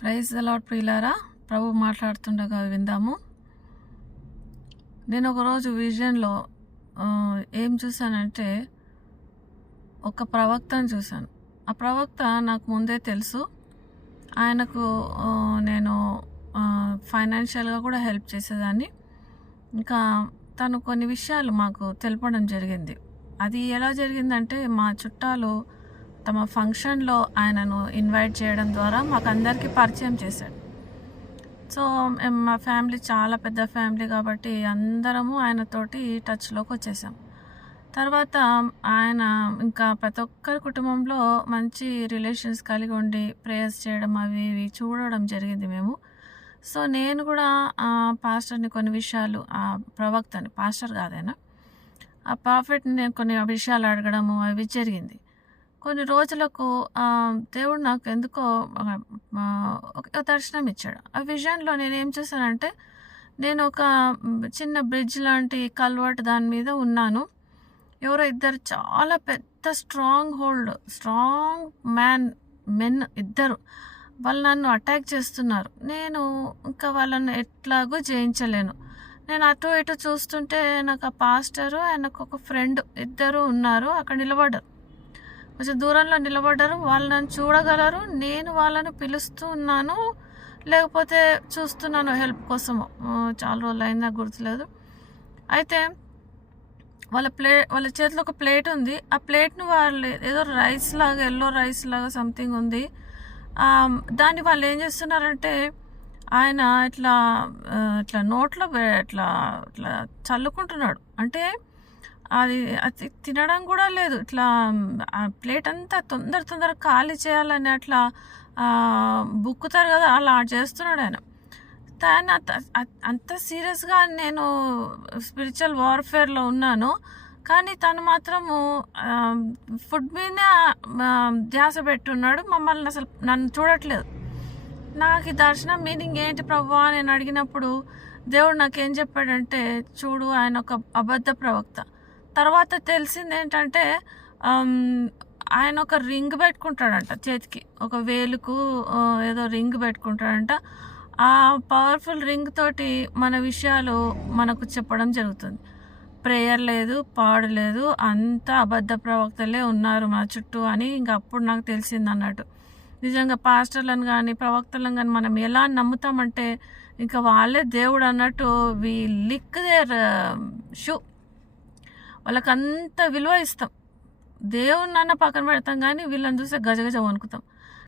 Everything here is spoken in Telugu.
ప్రైజ్ ద లార్డ్ ప్రియులారా, ప్రభు మాట్లాడుతుండగా విందాము. నేను ఒకరోజు విజన్లో ఏం చూశానంటే ఒక ప్రవక్తను చూశాను. ఆ ప్రవక్త నాకు ముందే తెలుసు. ఆయనకు నేను ఫైనాన్షియల్గా కూడా హెల్ప్ చేసేదాన్ని. ఇంకా తను కొన్ని విషయాలు మాకు తెలపడం జరిగింది. అది ఎలా జరిగిందంటే, మా చుట్టాలు తమ ఫంక్షన్లో ఆయనను ఇన్వైట్ చేయడం ద్వారా మాకందరికీ పరిచయం చేశాడు. సో మా ఫ్యామిలీ చాలా పెద్ద ఫ్యామిలీ కాబట్టి అందరము ఆయనతోటి టచ్లోకి వచ్చేసాం. తర్వాత ఆయన ఇంకా ప్రతి ఒక్కరి కుటుంబంలో మంచి రిలేషన్స్ కలిగి ఉండి ప్రేయర్స్ చేయడం అవి ఇవి చూడడం జరిగింది మేము. సో నేను కూడా పాస్టర్ని కొన్ని విషయాలు, ప్రవక్తని, పాస్టర్ కాదైనా ఆ ప్రాఫిట్ని నేను కొన్ని విషయాలు అడగడము అవి జరిగింది. కొన్ని రోజులకు దేవుడు నాకు ఎందుకో ఒక దర్శనం ఇచ్చాడు. ఆ విజన్లో నేనేం చూసానంటే, నేను ఒక చిన్న బ్రిడ్జ్ లాంటి కల్వర్ట్ దాని మీద ఉన్నాను. ఎవరో ఇద్దరు చాలా పెద్ద స్ట్రాంగ్ మెన్ ఇద్దరు వాళ్ళు నన్ను అటాక్ చేస్తున్నారు. నేను ఇంకా వాళ్ళని ఎట్లాగో జయించలేను. నేను అటు ఇటు చూస్తుంటే నాకు ఆ పాస్టరు ఆయనకు ఒక ఫ్రెండ్ ఇద్దరు ఉన్నారు. అక్కడ నిలబడ్డారు, కొంచెం దూరంలో నిలబడ్డారు. వాళ్ళు నన్ను చూడగలరు. నేను వాళ్ళని పిలుస్తూ ఉన్నాను, లేకపోతే చూస్తున్నాను హెల్ప్ కోసము. చాలా రోజులు అయిందా గుర్తులేదు. అయితే వాళ్ళ చేతిలో ఒక ప్లేట్ ఉంది. ఆ ప్లేట్ను వాళ్ళు ఏదో రైస్ లాగా, ఎల్లో రైస్ లాగా సంథింగ్ ఉంది. దాన్ని వాళ్ళు ఏం చేస్తున్నారంటే, ఆయన ఇట్లా ఇట్లా నోట్లో ఇట్లా ఇట్లా చల్లుకుంటున్నాడు. అంటే అది తినడం కూడా లేదు. ఇట్లా ఆ ప్లేట్ అంతా తొందరగా ఖాళీ చేయాలని అట్లా బుక్కుతారు కదా, అలా చేస్తున్నాడు ఆయన. కానీ అంత సీరియస్గా నేను స్పిరిచువల్ వార్ఫేర్లో ఉన్నాను. కానీ తను మాత్రము ఫుడ్ మీదనే ధ్యాస పెట్టున్నాడు. మమ్మల్ని అసలు నన్ను చూడట్లేదు. నాకు ఈ దర్శనం మీనింగ్ ఏంటి ప్రభువా అని నేను అడిగినప్పుడు దేవుడు నాకేం చెప్పాడంటే, చూడు ఆయన ఒక అబద్ధ ప్రవక్త. తర్వాత తెలిసింది ఏంటంటే, ఆయన ఒక రింగ్ పెట్టుకుంటాడంట చేతికి, ఒక వేలుకు ఏదో రింగ్ పెట్టుకుంటాడంట. ఆ పవర్ఫుల్ రింగ్ తోటి మన విషయాలు మనకు చెప్పడం జరుగుతుంది. ప్రేయర్ లేదు, పాడు లేదు, అంతా అబద్ధ ప్రవక్తలే ఉన్నారు మన చుట్టూ అని ఇంకా అప్పుడు నాకు తెలిసింది అన్నట్టు. నిజంగా పాస్టర్లను కానీ ప్రవక్తలను కానీ మనం ఎలా నమ్ముతామంటే, ఇంకా వాళ్ళే దేవుడు అన్నట్టు వి లిక్ దేర్ షూ. వాళ్ళకంత విలువ ఇస్తాం. దేవుని నాన్న పక్కన పెడతాం, కానీ వీళ్ళని చూస్తే గజగజ వణుకుతాం.